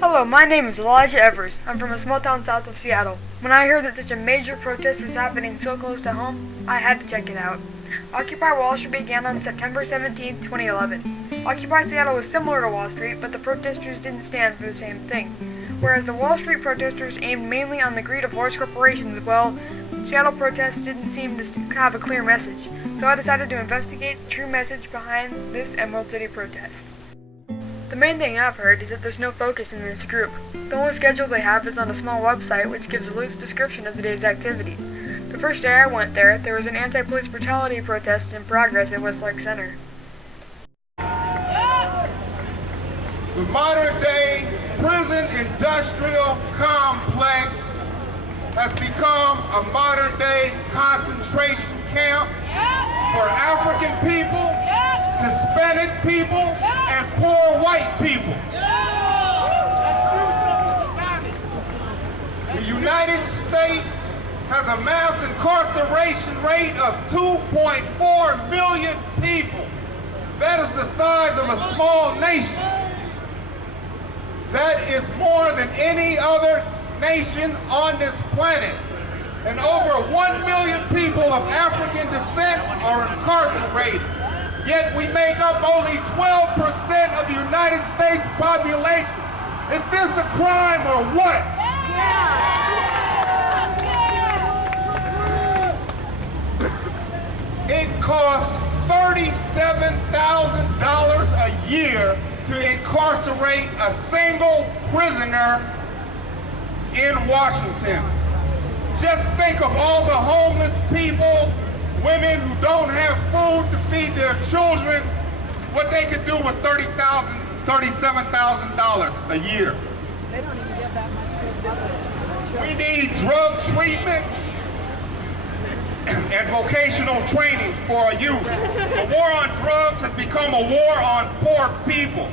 Hello, my name is Elijah Evers. I'm from a small town south of Seattle. When I heard that such a major protest was happening so close to home, I had to check it out. Occupy Wall Street began on September 17, 2011. Occupy Seattle was similar to Wall Street, but the protesters didn't stand for the same thing. Whereas the Wall Street protesters aimed mainly on the greed of large corporations, well, Seattle protests didn't seem to have a clear message, so I decided to investigate the true message behind this Emerald City protest. The main thing I've heard is that there's no focus in this group. The only schedule they have is on a small website which gives a loose description of the day's activities. The first day I went there was an anti-police brutality protest in progress at Westlake Center. The modern-day prison industrial complex has become a modern-day concentration camp for African people, Hispanic people, and poor white people. The United States has a mass incarceration rate of 2.4 million people. That is the size of a small nation. That is more than any other nation on this planet. And over 1 million people of African descent are incarcerated. Yet we make up only 12% of the United States population. Is this a crime or what? It costs $37,000 a year to incarcerate a single prisoner in Washington. Just think of all the homeless people, women who don't have food to feed their children, what they could do with $37,000 a year. They don't even get that much. We need drug treatment and vocational training for our youth. The war on drugs has become a war on poor people.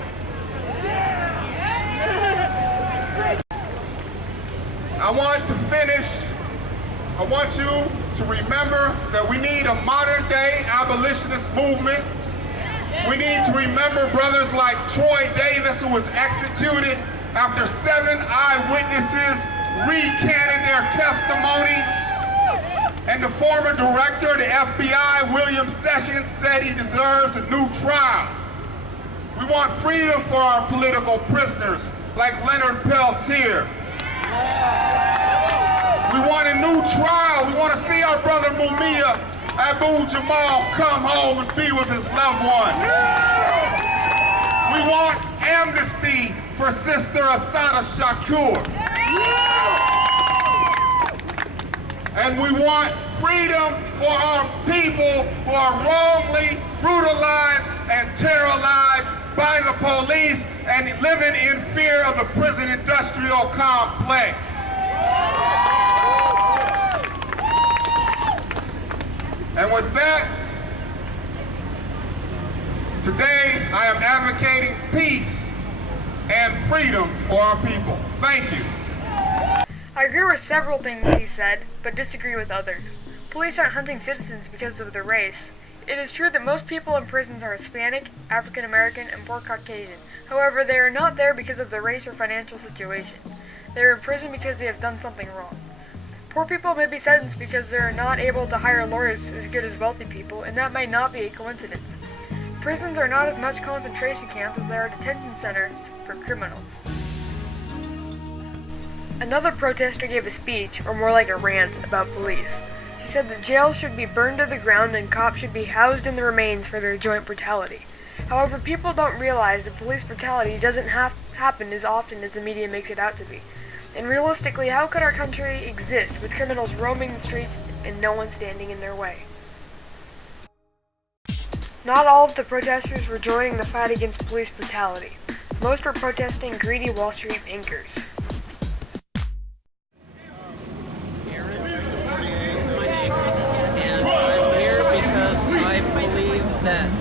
I want to finish. I want you to remember that we need a modern-day abolitionist movement. We need to remember brothers like Troy Davis, who was executed after 7 eyewitnesses recanted their testimony. And the former director of the FBI, William Sessions, said he deserves a new trial. We want freedom for our political prisoners, like Leonard Peltier. We want a new trial. We want to see our brother Mumia Abu-Jamal come home and be with his loved ones. We want amnesty for Sister Assata Shakur. And we want freedom for our people who are wrongly brutalized and terrorized by the police and living in fear of the prison industrial complex. And with that, today I am advocating peace and freedom for our people. Thank you. I agree with several things he said, but disagree with others. Police aren't hunting citizens because of their race. It is true that most people in prisons are Hispanic, African American, and poor Caucasian. However, they are not there because of their race or financial situation. They are in prison because they have done something wrong. Poor people may be sentenced because they are not able to hire lawyers as good as wealthy people, and that might not be a coincidence. Prisons are not as much concentration camps as they are detention centers for criminals. Another protester gave a speech, or more like a rant, about police. She said that jails should be burned to the ground and cops should be housed in the remains for their joint brutality. However, people don't realize that police brutality doesn't happen as often as the media makes it out to be. And realistically, how could our country exist with criminals roaming the streets and no one standing in their way? Not all of the protesters were joining the fight against police brutality. Most were protesting greedy Wall Street bankers. That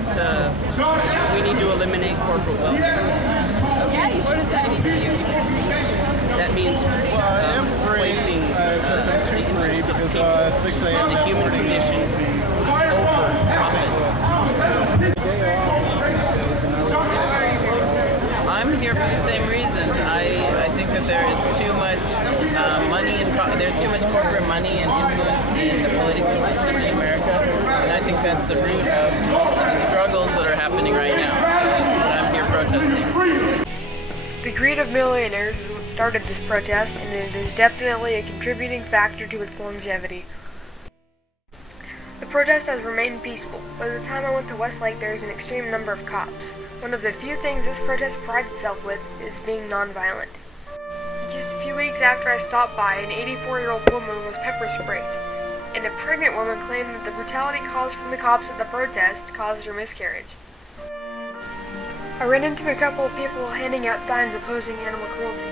we need to eliminate corporate wealth. What does that mean to you? That means placing the interests of people and the human condition over profit. I'm here for the same reasons. I that there is too much money and there's too much corporate money and influence in the political system in America, and I think that's the root of most of the struggles that are happening right now. That's what I'm here protesting. The greed of millionaires is what started this protest, and it is definitely a contributing factor to its longevity. The protest has remained peaceful. By the time I went to Westlake, there is an extreme number of cops. One of the few things this protest prides itself with is being nonviolent. Just a few weeks after I stopped by, an 84-year-old woman was pepper sprayed, and a pregnant woman claimed that the brutality caused from the cops at the protest caused her miscarriage. I ran into a couple of people handing out signs opposing animal cruelty.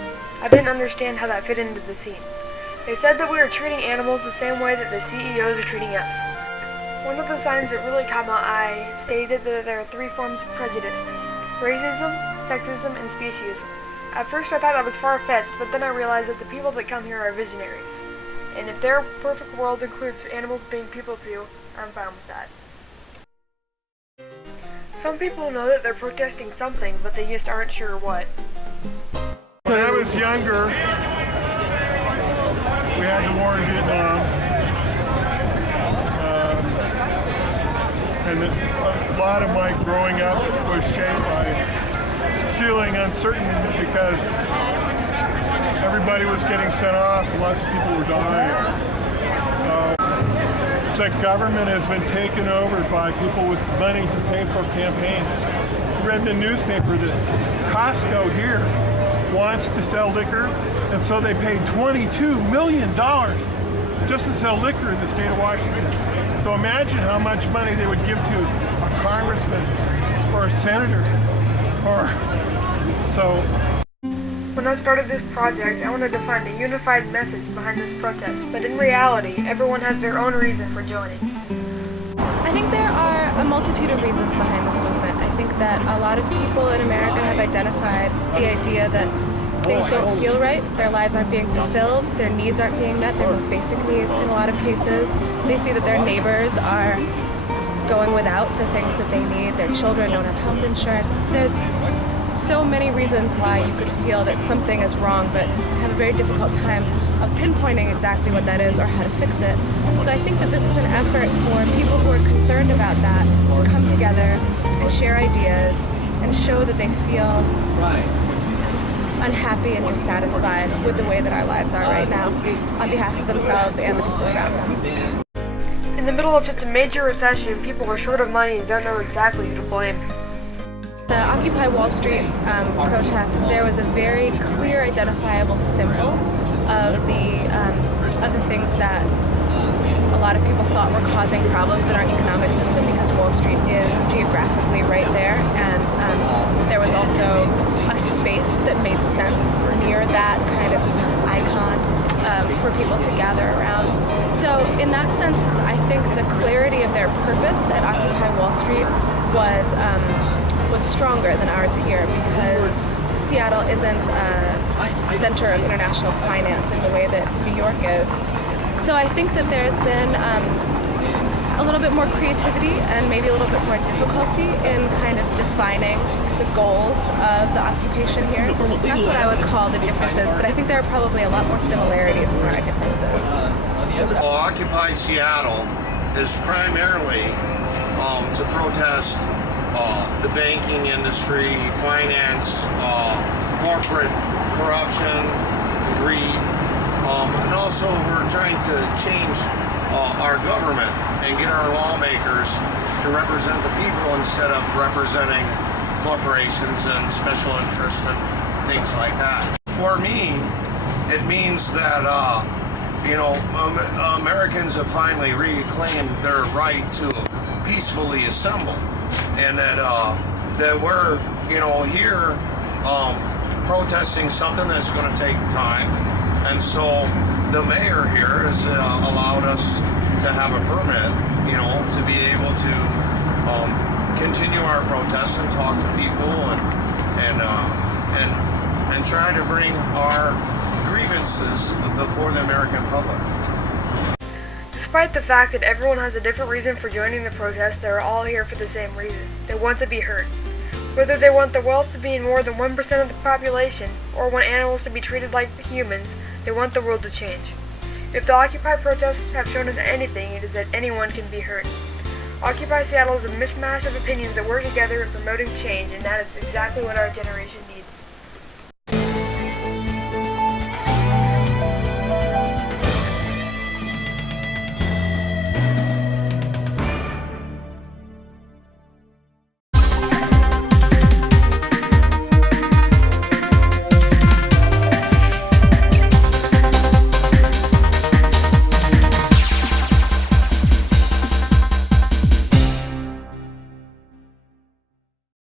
I didn't understand how that fit into the scene. They said that we were treating animals the same way that the CEOs are treating us. One of the signs that really caught my eye stated that there are 3 forms of prejudice: racism, sexism, and speciesism. At first I thought that was far-fetched, but then I realized that the people that come here are visionaries. And if their perfect world includes animals being people too, I'm fine with that. Some people know that they're protesting something, but they just aren't sure what. When I was younger, we had the war in Vietnam. And a lot of my growing up was shaped by feeling uncertain because everybody was getting sent off and lots of people were dying. So it's like government has been taken over by people with money to pay for campaigns. I read in the newspaper that Costco here wants to sell liquor, and so they paid $22 million just to sell liquor in the state of Washington. So imagine how much money they would give to a congressman or a senator. When I started this project, I wanted to find a unified message behind this protest, but in reality, everyone has their own reason for joining. I think there are a multitude of reasons behind this movement. I think that a lot of people in America have identified the idea that things don't feel right, their lives aren't being fulfilled, their needs aren't being met, their most basic needs in a lot of cases. They see that their neighbors are going without the things that they need, their children don't have health insurance. There's so many reasons why you could feel that something is wrong, but have a very difficult time of pinpointing exactly what that is or how to fix it. So I think that this is an effort for people who are concerned about that to come together and share ideas and show that they feel unhappy and dissatisfied with the way that our lives are right now on behalf of themselves and the people around them. In the middle of such a major recession, people are short of money and don't know exactly who to blame. The Occupy Wall Street protest, there was a very clear, identifiable symbol of the things that a lot of people thought were causing problems in our economic system, because Wall Street is geographically right there, and there was also a space that made sense near that kind of icon for people to gather around. So in that sense, I think the clarity of their purpose at Occupy Wall Street was stronger than ours here, because Seattle isn't a center of international finance in the way that New York is. So I think that there's been a little bit more creativity and maybe a little bit more difficulty in kind of defining the goals of the occupation here. That's what I would call the differences, but I think there are probably a lot more similarities than there are differences. Occupy Seattle is primarily to protest the banking industry, finance, corporate corruption, greed, and also we're trying to change our government and get our lawmakers to represent the people instead of representing corporations and special interests and things like that. For me, it means that Americans have finally reclaimed their right to peacefully assemble, and that we're here protesting something that's going to take time. And so the mayor here has allowed us to have a permit, to be able to continue our protests and talk to people and try to bring our grievances before the American public. Despite the fact that everyone has a different reason for joining the protest, they are all here for the same reason. They want to be heard. Whether they want the wealth to be in more than 1% of the population, or want animals to be treated like humans, they want the world to change. If the Occupy protests have shown us anything, it is that anyone can be hurt. Occupy Seattle is a mishmash of opinions that work together in promoting change, and that is exactly what our generation needs.